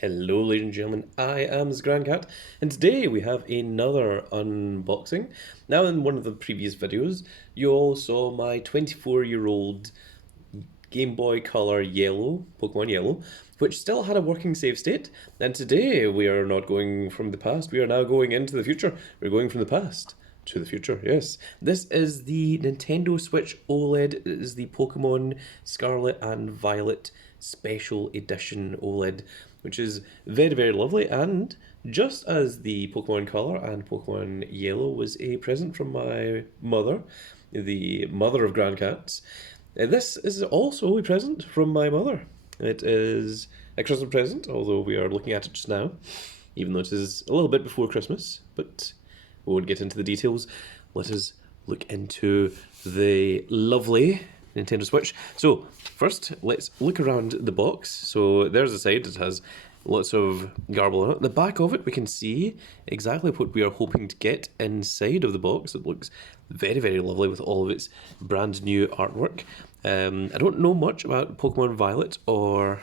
Hello ladies and gentlemen, I am the Grand Cat, and today we have another unboxing. Now in one of the previous videos, you all saw my 24-year-old Game Boy Color Yellow, Pokemon Yellow, which still had a working save state, and today we are not going from the past, we are now going into the future. We're going from the past to the future, yes. This is the Nintendo Switch OLED, it is the Pokemon Scarlet and Violet Special Edition OLED, which is very, very lovely. And just as the Pokemon Color and Pokemon Yellow was a present from my mother, the mother of Grand Cats, this is also a present from my mother. It is a Christmas present, although we are looking at it just now, even though it is a little bit before Christmas, but we won't get into the details. Let us look into the lovely Nintendo Switch. So first, let's look around the box. So there's the side, it has lots of garble on it. The back of it, we can see exactly what we are hoping to get inside of the box. It looks very, very lovely with all of its brand new artwork. I don't know much about Pokemon Violet or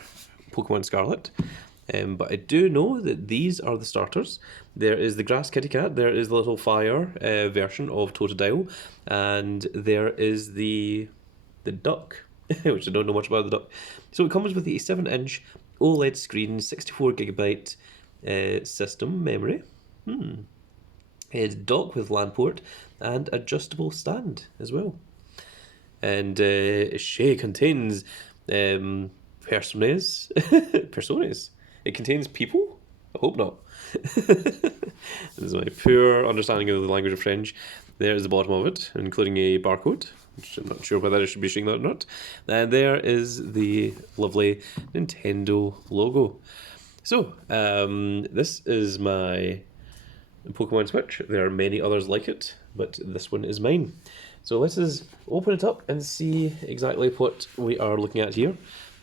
Pokemon Scarlet, but I do know that these are the starters. There is the Grass Kitty Cat, there is the little fire version of Totodile, and there is the duck, which I don't know much about the duck. So it comes with a 7-inch OLED screen, 64GB system memory. It's dock with LAN port and adjustable stand as well. And she contains personas. Personas. It contains people? I hope not. This is my poor understanding of the language of French. There's the bottom of it, including a barcode, which I'm not sure whether I should be showing that or not. And there is the lovely Nintendo logo. So, this is my Pokemon Switch. There are many others like it, but this one is mine. So let us open it up and see exactly what we are looking at here.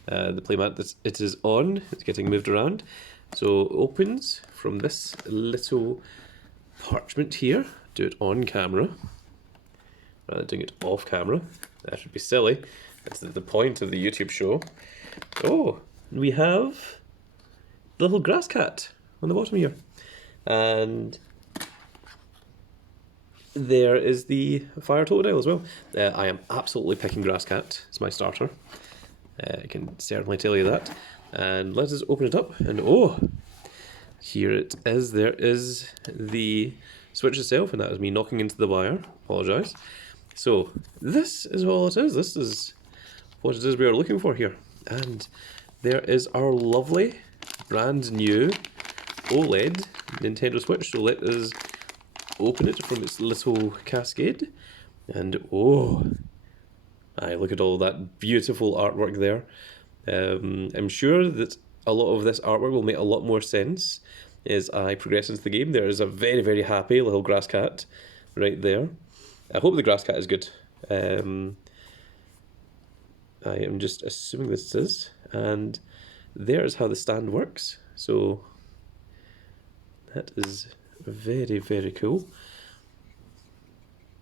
The playmat that it is on, it's getting moved around. So opens from this little parchment here. Do it on camera, rather than doing it off camera. That should be silly. That's the point of the YouTube show. Oh, we have the little grass cat on the bottom here. And there is the fire Totodile as well. I am absolutely picking grass cat. It's my starter. I can certainly tell you that. And let us open it up. And oh, here it is. There is the Switch itself, and that is me knocking into the wire. Apologise. So this is all it is. This is what it is we are looking for here. And there is our lovely brand new OLED Nintendo Switch. So let us open it from its little cascade. And oh, look at all that beautiful artwork there. I'm sure that a lot of this artwork will make a lot more sense as I progress into the game. There is a very, very happy little grass cat right there. I hope the grass cat is good. I am just assuming this is. And there is how the stand works. So that is very, very cool.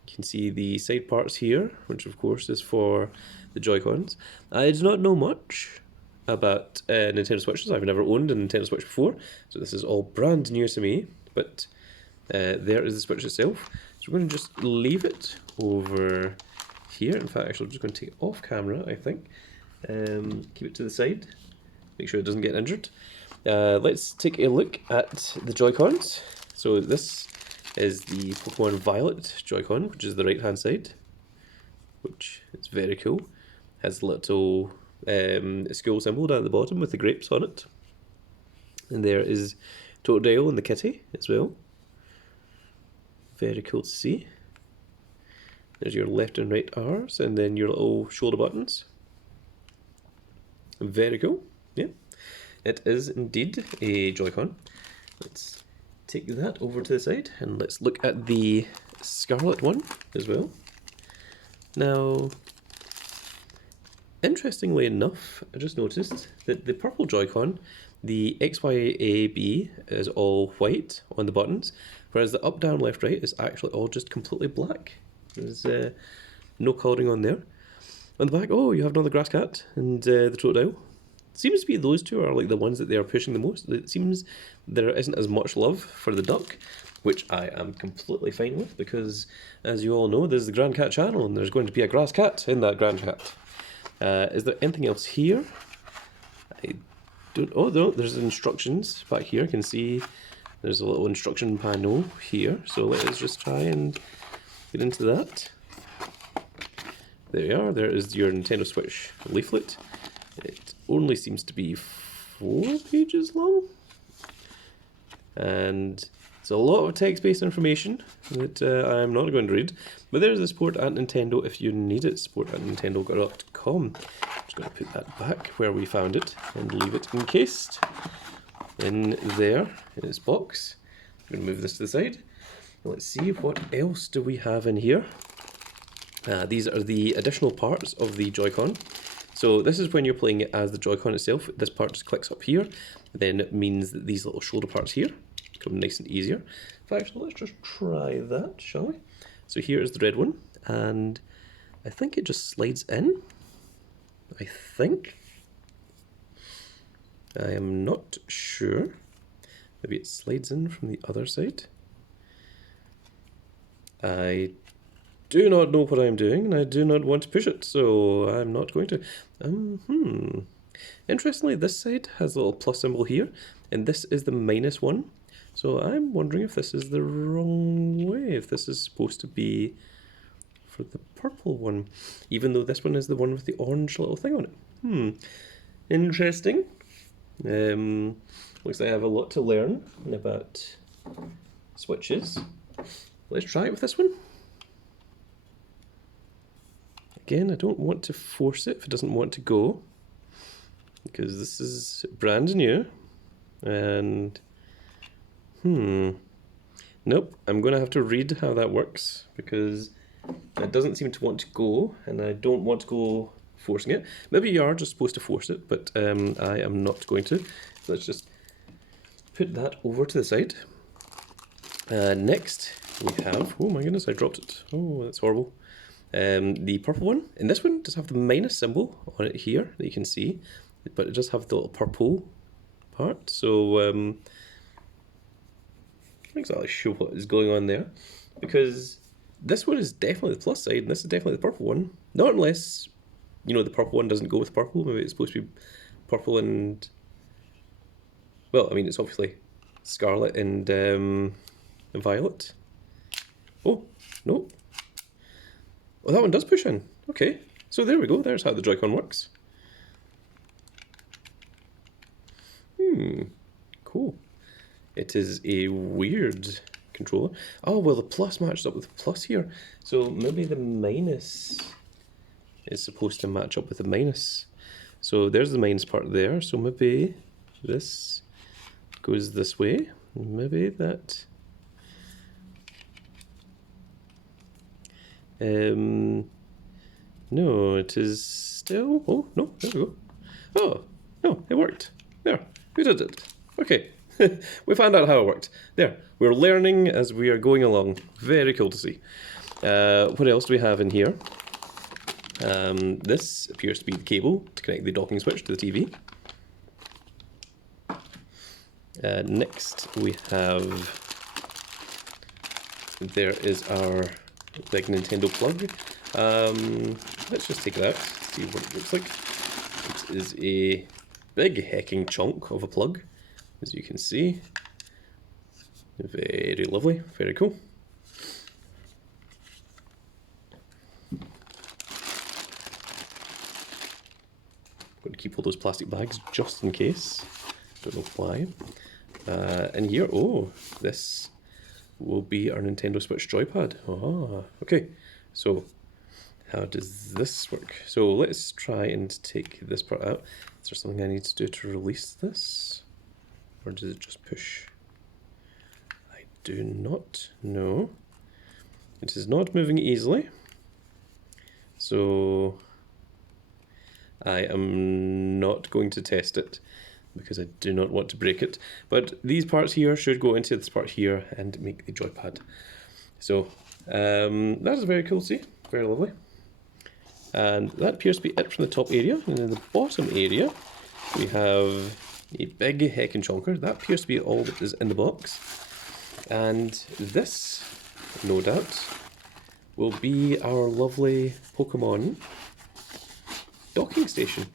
You can see the side parts here, which of course is for the Joy-Cons. I do not know much about Nintendo Switches. I've never owned a Nintendo Switch before, so this is all brand new to me, but there is the Switch itself. So we're going to just leave it over here. In fact, actually I'm just going to take it off camera, I think. Keep it to the side, make sure it doesn't get injured. Let's take a look at the Joy-Cons. So this is the Pokemon Violet Joy-Con, which is the right hand side, which is very cool. Has a little school symbol down at the bottom with the grapes on it. And there is Totodile and the kitty as well. Very cool to see. There's your left and right R's, and then your little shoulder buttons. Very cool, yeah. It is indeed a Joy-Con. Let's take that over to the side, and let's look at the Scarlet one as well. Now, interestingly enough, I just noticed that the purple Joy-Con, the X, Y, A, B is all white on the buttons, whereas the up, down, left, right is actually all just completely black. There's no colouring on there. On the back, oh, you have another grass cat and the Totodile. seems to be those two are like the ones that they are pushing the most. It seems there isn't as much love for the duck, which I am completely fine with because, as you all know, there's the Grand Cat channel and there's going to be a grass cat in that Grand Cat. Is there anything else here? I don't. Oh no, there's instructions back here. I can see there's a little instruction panel here. So let's just try and get into that. There you are. There is your Nintendo Switch leaflet. It only seems to be 4 pages long. And it's a lot of text-based information that I'm not going to read. But there's the support at Nintendo if you need it. Support at Nintendo.com. I'm just going to put that back where we found it and leave it encased in there in its box. I'm going to move this to the side. Let's see, what else do we have in here? These are the additional parts of the Joy-Con. So this is when you're playing it as the Joy-Con itself. This part just clicks up here. Then it means that these little shoulder parts here become nice and easier. In fact, let's just try that, shall we? So here is the red one. And I think it just slides in. I think. I am not sure. Maybe it slides in from the other side. I do not know what I'm doing, and I do not want to push it, so I'm not going to. Interestingly, this side has a little plus symbol here, and this is the minus one. So I'm wondering if this is the wrong way, if this is supposed to be for the purple one, even though this one is the one with the orange little thing on it. Interesting. Looks like I have a lot to learn about switches. Let's try it with this one. Again, I don't want to force it if it doesn't want to go, because this is brand new, and nope, I'm going to have to read how that works, because it doesn't seem to want to go, and I don't want to go forcing it. Maybe you are just supposed to force it, but I am not going to. So let's just put that over to the side. Next, we have, oh my goodness, I dropped it. Oh, that's horrible. The purple one, and this one does have the minus symbol on it here that you can see, but it does have the little purple part, so I'm not exactly sure what is going on there, because this one is definitely the plus side and this is definitely the purple one. Not unless, you know, the purple one doesn't go with purple. Maybe it's supposed to be purple and, well, I mean, it's obviously scarlet and violet. Oh, no. Oh, that one does push in. Okay, so there we go. There's how the Joy-Con works. Cool. It is a weird controller. Oh, well, the plus matches up with the plus here. So maybe the minus is supposed to match up with the minus. So there's the minus part there. So maybe this goes this way. Maybe that... no, it is still... Oh, no, there we go. Oh, no, it worked. There, we did it. Okay, we found out how it worked. There, we're learning as we are going along. Very cool to see. What else do we have in here? This appears to be the cable to connect the docking switch to the TV. Next, we have... There is our big Nintendo plug. Let's just take it out, see what it looks like. It is a big hecking chunk of a plug, as you can see. Very lovely, very cool. I'm going to keep all those plastic bags just in case. Don't know why. And here, oh, this will be our Nintendo Switch Joypad. Ah, okay. So, how does this work? So let's try and take this part out. Is there something I need to do to release this? Or does it just push? I do not know. It is not moving easily. So I am not going to test it, because I do not want to break it. But these parts here should go into this part here and make the joypad. So that is very cool to see, very lovely. And that appears to be it from the top area. And in the bottom area, we have a big heckin' chonker. That appears to be all that is in the box. And this, no doubt, will be our lovely Pokemon docking station.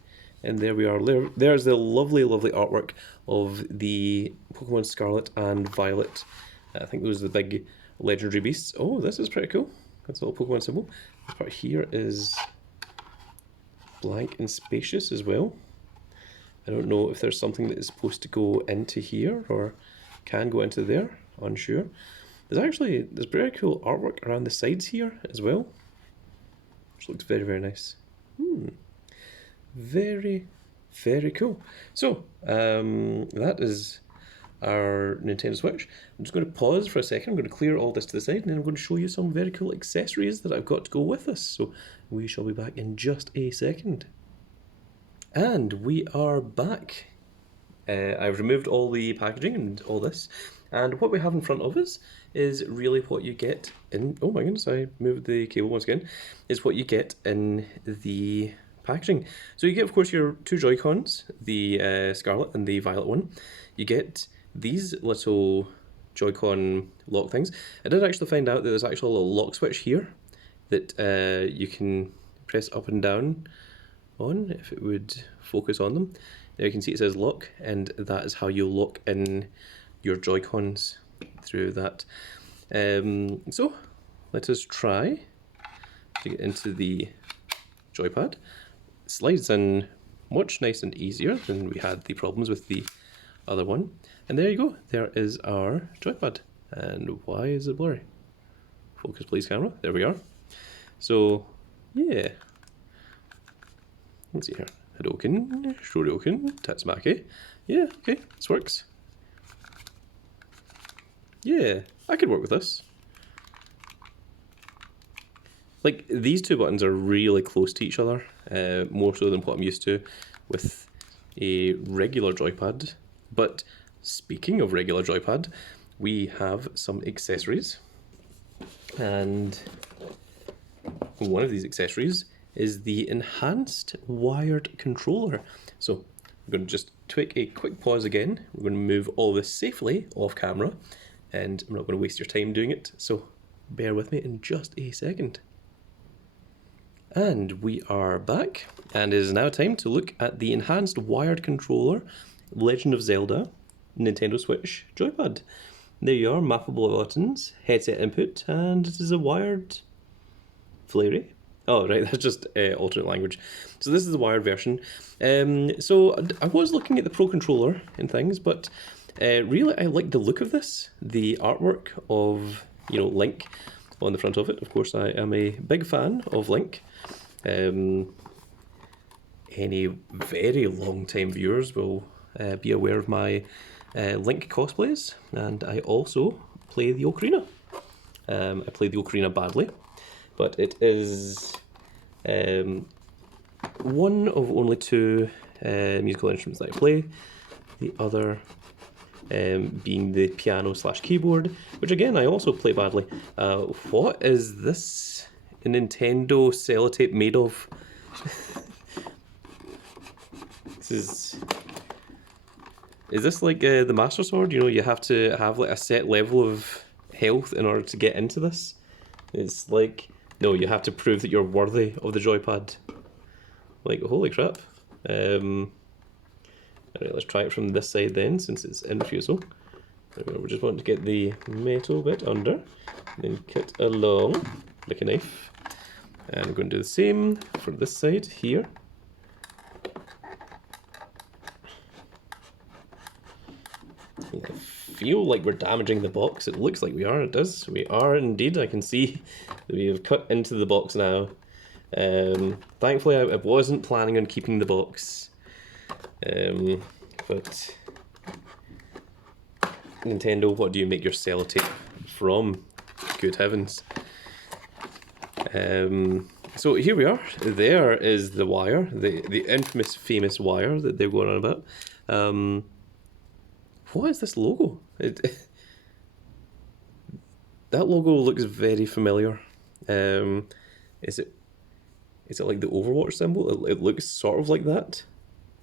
And there we are. There's the lovely, lovely artwork of the Pokemon Scarlet and Violet. I think those are the big legendary beasts. Oh, this is pretty cool. That's a little Pokemon symbol. This part here is blank and spacious as well. I don't know if there's something that is supposed to go into here or can go into there. Unsure. There's very cool artwork around the sides here as well, which looks very, very nice. Very, very cool. So, that is our Nintendo Switch. I'm just going to pause for a second. I'm going to clear all this to the side, and then I'm going to show you some very cool accessories that I've got to go with this. So, we shall be back in just a second. And we are back. I've removed all the packaging and all this, and what we have in front of us is really what you get in... Oh my goodness, I moved the cable once again. Is what you get in the packaging. So you get, of course, your two Joy-Cons, the Scarlet and the Violet one. You get these little Joy-Con lock things. I did actually find out that there's actually a little lock switch here that you can press up and down on if it would focus on them. There you can see it says lock, and that is how you lock in your Joy-Cons through that. So let us try to get into the Joypad. It slides in much nice and easier than we had the problems with the other one. And there you go, there is our Joypad. And why is it blurry? Focus please, camera, there we are. So yeah, let's see here. Hadouken, Shoryuken, Tatsumaki. Yeah, okay, this works. Yeah, I could work with this. Like, these two buttons are really close to each other, more so than what I'm used to with a regular joypad. But speaking of regular joypad, we have some accessories. And one of these accessories is the enhanced wired controller. So I'm going to just take a quick pause again. We're going to move all this safely off camera, and I'm not going to waste your time doing it, so bear with me in just a second. And we are back, and it is now time to look at the enhanced wired controller Legend of Zelda Nintendo Switch Joypad. There you are, mappable buttons, headset input, and it is a wired flary. Oh, right, that's just alternate language. So this is the wired version. So I was looking at the Pro Controller and things, but really I like the look of this. The artwork of, you know, Link on the front of it. Of course, I am a big fan of Link. Any very long-time viewers will be aware of my Link cosplays, and I also play the ocarina. I play the ocarina badly, but it is one of only two musical instruments that I play. The other being the piano / keyboard, which again I also play badly. What is this Nintendo sellotape made of? Is this like the Master Sword? You know, you have to have like a set level of health in order to get into this. It's like, no, you have to prove that you're worthy of the joypad. Like, holy crap. Alright, let's try it from this side then, since it's in refusal. We just want to get the metal bit under, then cut along like a knife. And we're going to do the same for this side here. I feel like we're damaging the box. It looks like we are. It does. We are indeed. I can see that we have cut into the box now. Thankfully, I wasn't planning on keeping the box. But Nintendo, what do you make your sellotape from? Good heavens. So here we are. There is the wire, the infamous, famous wire that they're going on about. What is this logo? That logo looks very familiar. Is it like the Overwatch symbol? It looks sort of like that.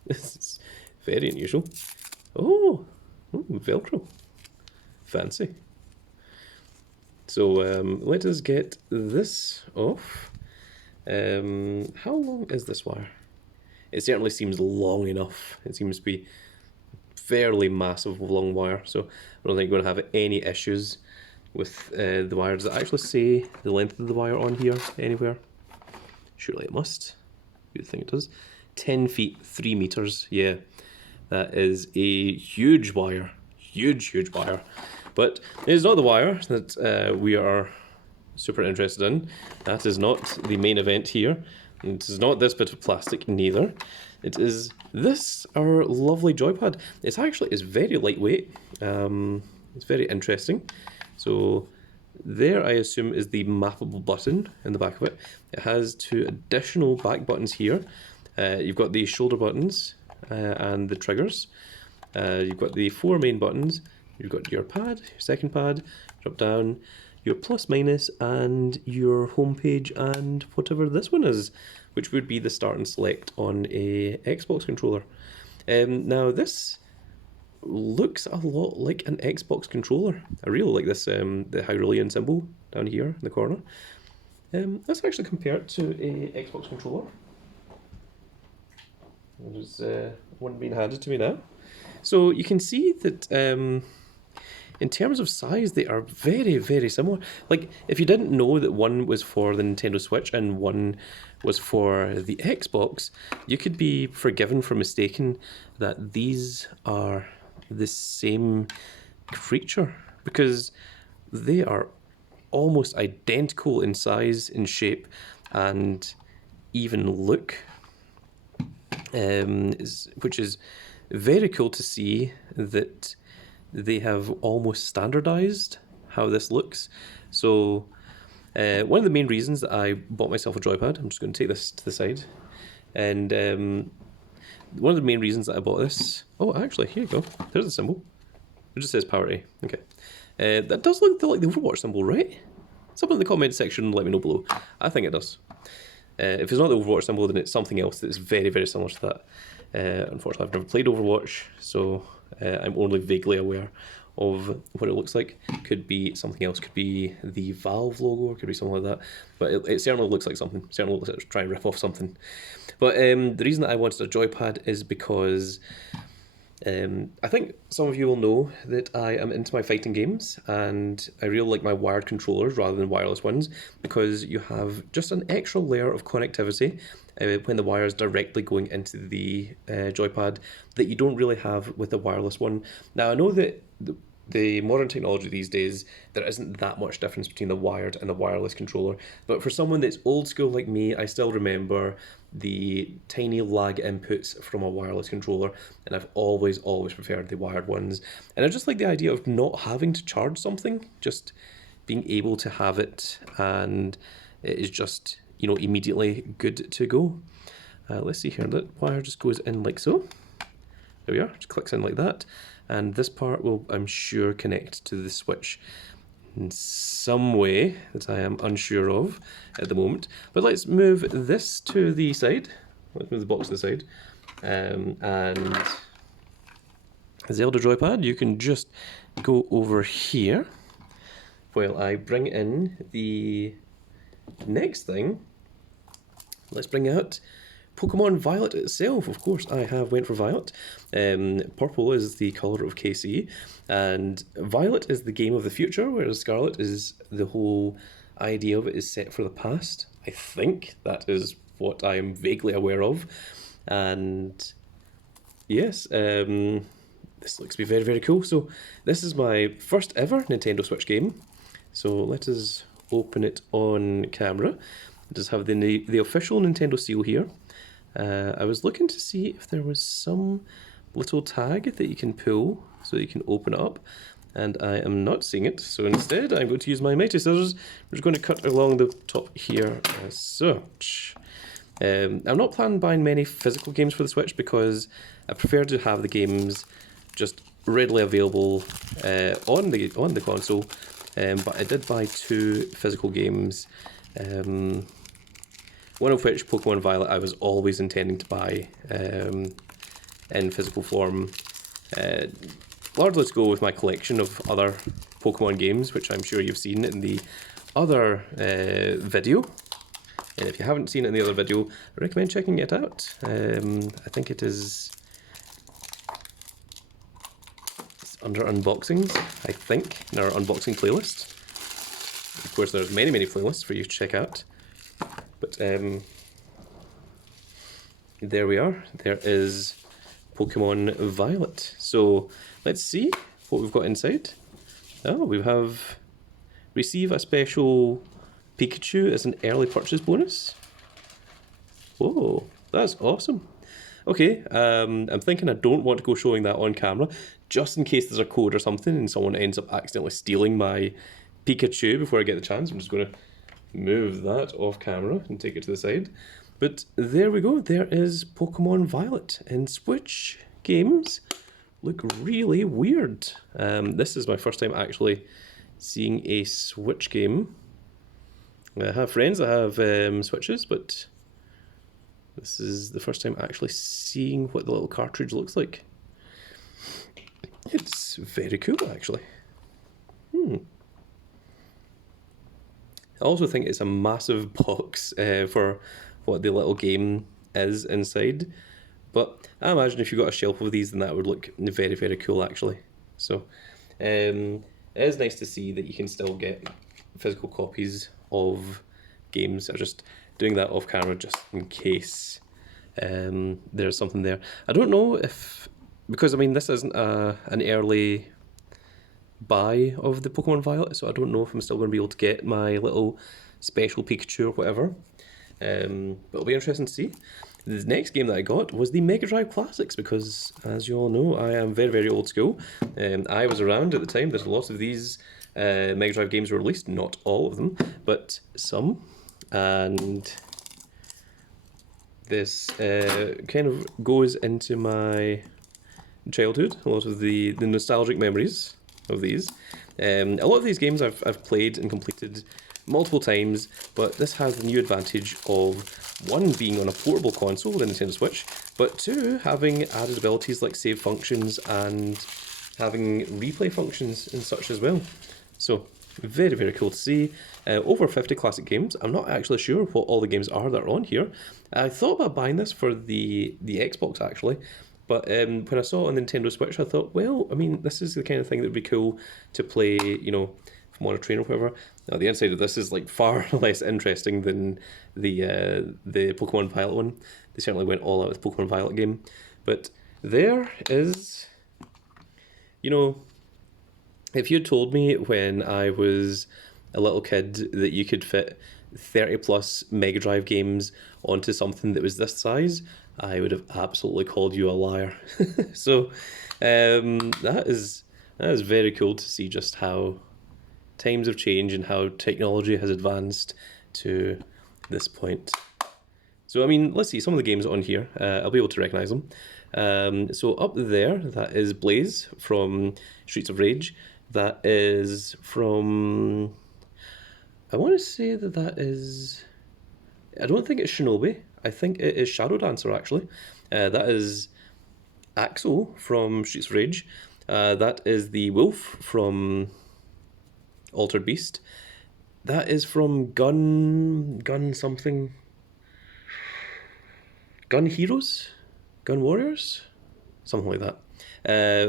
It's Very unusual. Oh, Velcro. Fancy. So let us get this off. How long is this wire? It certainly seems long enough. It seems to be fairly massive long wire, so I don't think we're going to have any issues with the wire. Does it actually say the length of the wire on here anywhere? Surely it must. You'd think it does. 10 feet, 3 meters. Yeah, that is a huge wire. Huge wire. But it is not the wire that we are super interested in. That is not the main event here. And it is not this bit of plastic neither. It is this, our lovely Joypad. It's very lightweight. It's very interesting. So there, I assume, is the mappable button in the back of it. It has 2 additional back buttons here. You've got the shoulder buttons and the triggers. You've got the 4 main buttons. You've got your pad, your second pad, drop down, your plus minus, and your home page, and whatever this one is, which would be the start and select on a Xbox controller. Now this looks a lot like an Xbox controller. I really like this, the Hyrulean symbol down here in the corner. Let's actually compare it to a Xbox controller. There's one being handed to me now. So you can see that in terms of size, they are very similar. Like, if you didn't know that one was for the Nintendo Switch and one was for the Xbox, you could be forgiven for mistaking that these are the same creature, because they are almost identical in size, in shape, and even look, which is very cool to see that they have almost standardized how this looks. So one of the main reasons that I bought myself a Joypad, I'm just going to take this to the side, and one of the main reasons that I bought this, oh actually, here you go, there's the symbol. It just says Power A, okay. That does look like the Overwatch symbol, right? Someone in the comment section let me know below. I think it does. If it's not the Overwatch symbol, then it's something else that's very similar to that. Unfortunately, I've never played Overwatch, so I'm only vaguely aware of what it looks like. Could be something else, could be the Valve logo, could be something like that. But it certainly looks like something. Certainly looks like it's trying to rip off something. But the reason that I wanted a Joypad is because I think some of you will know that I am into my fighting games, and I really like my wired controllers rather than wireless ones, because you have just an extra layer of connectivity when the wire is directly going into the Joypad that you don't really have with the wireless one. Now, I know that the modern technology these days, there isn't that much difference between the wired and the wireless controller, but for someone that's old school like me, I still remember the tiny lag inputs from a wireless controller, and I've always preferred the wired ones. And I just like the idea of not having to charge something, just being able to have it, and it is just, you know, immediately good to go. Let's see here, that wire just goes in like so. There we are, just clicks in like that. And this part will, I'm sure, connect to the Switch in some way that I am unsure of at the moment. But let's move this to the side. Let's move the box to the side. And Zelda Joypad, you can just go over here while I bring in the next thing. Let's bring out Pokemon Violet itself. Of course, I have went for Violet. Purple is the colour of KC, and Violet is the game of the future, whereas Scarlet is the whole idea of it is set for the past. I think that is what I am vaguely aware of. And yes, this looks to be very cool. So this is my first ever Nintendo Switch game. So let us open it on camera. It does have the official Nintendo seal here. I was looking to see if there was some little tag that you can pull so you can open it up, and I am not seeing it. So instead, I'm going to use my mighty scissors. I'm just going to cut along the top here as such. I'm not planning on buying many physical games for the Switch because I prefer to have the games just readily available on the console. But I did buy 2 physical games. One of which, Pokemon Violet, I was always intending to buy in physical form, largely to go with my collection of other Pokemon games, which I'm sure you've seen in the other video. And if you haven't seen it in the other video, I recommend checking it out. I think it's under unboxings, I think, in our unboxing playlist. Of course, there's many playlists for you to check out. But there we are. There is Pokemon Violet. So let's see what we've got inside. Oh, we have receive a special Pikachu as an early purchase bonus. Whoa, that's awesome. Okay, I'm thinking I don't want to go showing that on camera, just in case there's a code or something and someone ends up accidentally stealing my Pikachu before I get the chance. I'm just going to move that off camera and take it to the side. But there we go, there is Pokemon Violet. And Switch games look really weird. This is my first time actually seeing a Switch game. I have friends that have Switches, but this is the first time actually seeing what the little cartridge looks like. It's very cool, actually. I also think it's a massive box for what the little game is inside. But I imagine if you got a shelf of these, then that would look very cool, actually. So it is nice to see that you can still get physical copies of games. I'm just doing that off camera just in case there's something there. I don't know if, because I mean this isn't an early buy of the Pokemon Violet, so I don't know if I'm still going to be able to get my little special Pikachu or whatever. But it'll be interesting to see. The next game that I got was the Mega Drive Classics, because as you all know, I am very old school. I was around at the time that a lot of these Mega Drive games were released, not all of them, but some. And this kind of goes into my childhood, a lot of the nostalgic memories of these. A lot of these games I've played and completed multiple times, but this has the new advantage of, one, being on a portable console, the Nintendo Switch, but two, having added abilities like save functions and having replay functions and such as well. So very cool to see. Over 50 classic games. I'm not actually sure what all the games are that are on here. I thought about buying this for the Xbox actually, but when I saw it on the Nintendo Switch, I thought, well, I mean, this is the kind of thing that would be cool to play, you know, from on a train or whatever. Now, the inside of this is like far less interesting than the Pokemon Violet one. They certainly went all out with Pokemon Violet game. But there is, you know, if you told me when I was a little kid that you could fit 30 plus Mega Drive games onto something that was this size, I would have absolutely called you a liar. So that is very cool to see just how times have changed and how technology has advanced to this point. So I mean, let's see some of the games on here. I'll be able to recognize them. So up there, that is Blaze from Streets of Rage. That is from, I want to say that is, I don't think it's Shinobi. I think it is Shadow Dancer, actually. That is Axel from Streets of Rage. That is the wolf from Altered Beast. That is from Gun something. Gun Heroes? Gun Warriors? Something like that.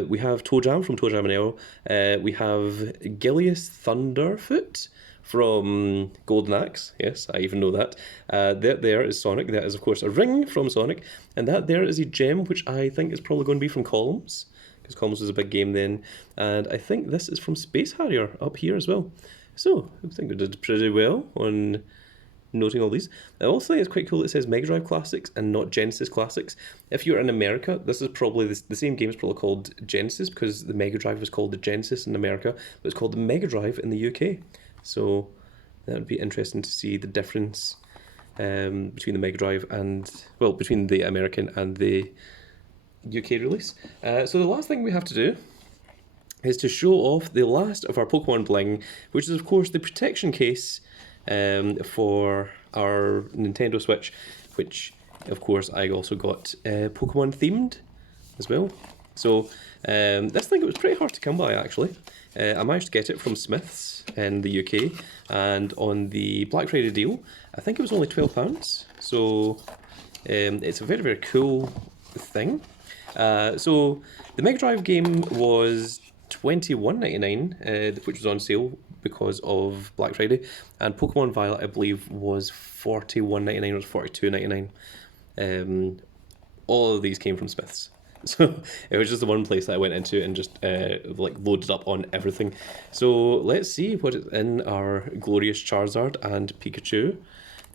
We have Toe Jam from Toe Jam and Earl. We have Gilius Thunderfoot from Golden Axe. Yes, I even know that. That there is Sonic. That is, of course, a ring from Sonic. And that there is a gem, which I think is probably going to be from Columns, because Columns was a big game then. And I think this is from Space Harrier up here as well. So, I think we did pretty well on noting all these. I also think it's quite cool that it says Mega Drive Classics and not Genesis Classics. If you're in America, this is probably the same game is probably called Genesis, because the Mega Drive was called the Genesis in America, but it's called the Mega Drive in the UK. So that would be interesting to see the difference between the Mega Drive and, well, between the American and the UK release. So the last thing we have to do is to show off the last of our Pokemon Bling, which is of course the protection case for our Nintendo Switch, which of course I also got Pokemon themed as well. So this thing, it was pretty hard to come by actually. I managed to get it from Smiths in the UK, and on the Black Friday deal, I think it was only £12. So it's a very, very cool thing. So the Mega Drive game was £21.99, which was on sale because of Black Friday, and Pokemon Violet, I believe, was £41.99 or £42.99. All of these came from Smiths. So it was just the one place that I went into and just like loaded up on everything. So let's see what is in our glorious Charizard and Pikachu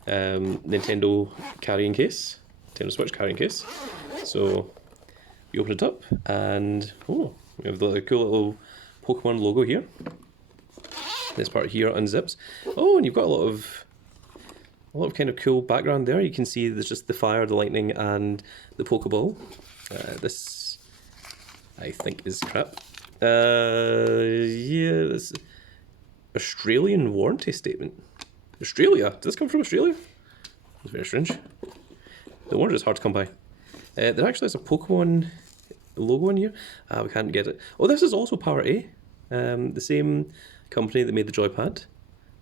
Nintendo carrying case, Nintendo Switch carrying case. So you open it up and oh, we have the cool little Pokemon logo here. This part here unzips. Oh, and you've got a lot of kind of cool background there. You can see there's just the fire, the lightning, and the Pokeball. This, I think, is crap. Yeah, this Australian warranty statement. Australia? Does this come from Australia? That's very strange. No wonder it's hard to come by. There actually is a Pokemon logo in here. We can't get it. Oh, this is also Power A. The same company that made the Joypad.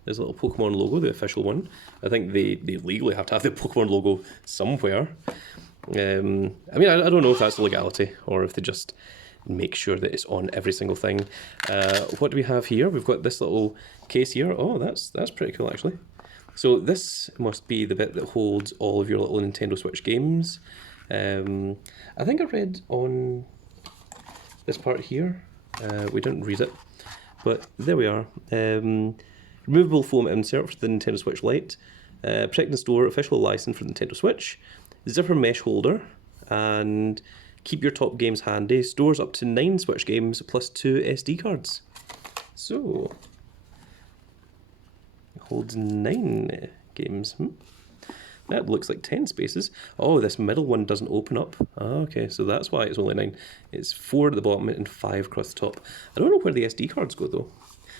There's a little Pokemon logo, the official one. I think they legally have to have the Pokemon logo somewhere. I mean, I don't know if that's the legality or if they just make sure that it's on every single thing. What do we have here? We've got this little case here. Oh, that's pretty cool actually. So this must be the bit that holds all of your little Nintendo Switch games. I think I read on this part here. We didn't read it, but there we are. Removable foam insert for the Nintendo Switch Lite. Protect and store official license for the Nintendo Switch. Zipper mesh holder, and keep your top games handy. Stores up to 9 Switch games plus 2 SD cards. So, it holds 9 games. That looks like 10 spaces. Oh, this middle one doesn't open up. Oh, okay, so that's why it's only 9. It's 4 at the bottom and 5 across the top. I don't know where the SD cards go though.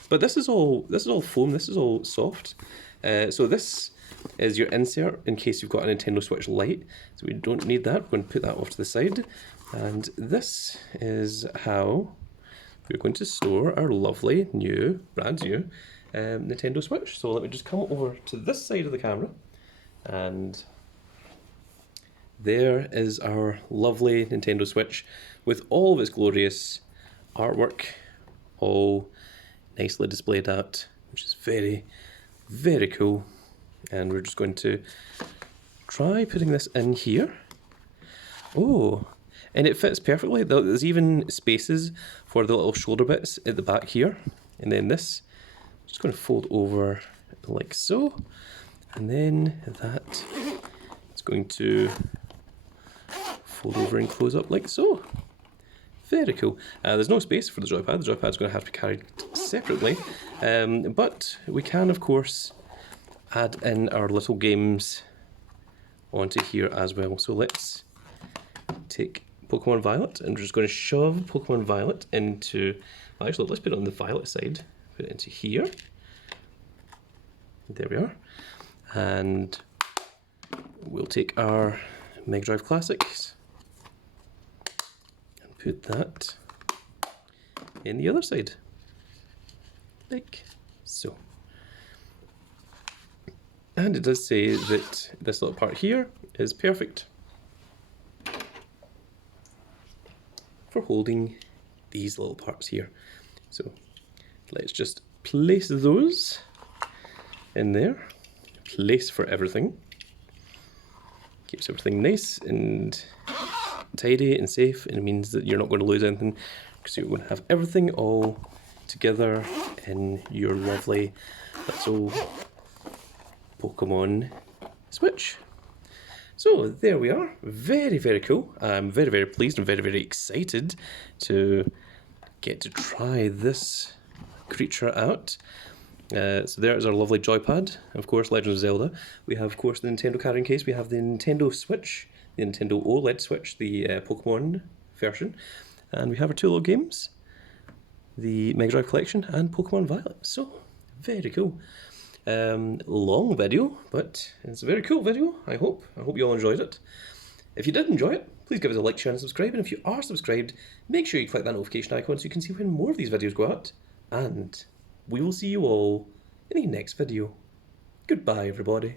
But this is all foam. This is all soft. So this is your insert in case you've got a Nintendo Switch Lite. So we don't need that. We're going to put that off to the side. And this is how we're going to store our lovely new, brand new Nintendo Switch. So let me just come over to this side of the camera. And there is our lovely Nintendo Switch with all of its glorious artwork all nicely displayed out, which is very, very cool. And we're just going to try putting this in here. Oh, and it fits perfectly. There's even spaces for the little shoulder bits at the back here. And then this, I'm just going to fold over like so. And then that is going to fold over and close up like so. Very cool. There's no space for the Joypad. The Joypad's going to have to be carried separately. But we can, of course, add in our little games onto here as well. So let's take Pokemon Violet, and we're just going to shove Pokemon Violet into... Well, actually, let's put it on the Violet side. Put it into here. There we are. And we'll take our Mega Drive Classics and put that in the other side, like so. And it does say that this little part here is perfect for holding these little parts here. So let's just place those in there. Place for everything. Keeps everything nice and tidy and safe, and it means that you're not going to lose anything because you're going to have everything all together in your lovely little Pokemon Switch. So there we are. Very, very cool. I'm very, very pleased and very, very excited to get to try this creature out. So there is our lovely Joypad, of course, Legend of Zelda. We have, of course, the Nintendo carrying case. We have the Nintendo Switch, the Nintendo OLED Switch, the Pokemon version. And we have our 2 little games, the Mega Drive Collection and Pokemon Violet. So, very cool. Long video, but it's a very cool video, I hope. I hope you all enjoyed it. If you did enjoy it, please give us a like, share, and subscribe. And if you are subscribed, make sure you click that notification icon so you can see when more of these videos go out. And we will see you all in the next video. Goodbye, everybody.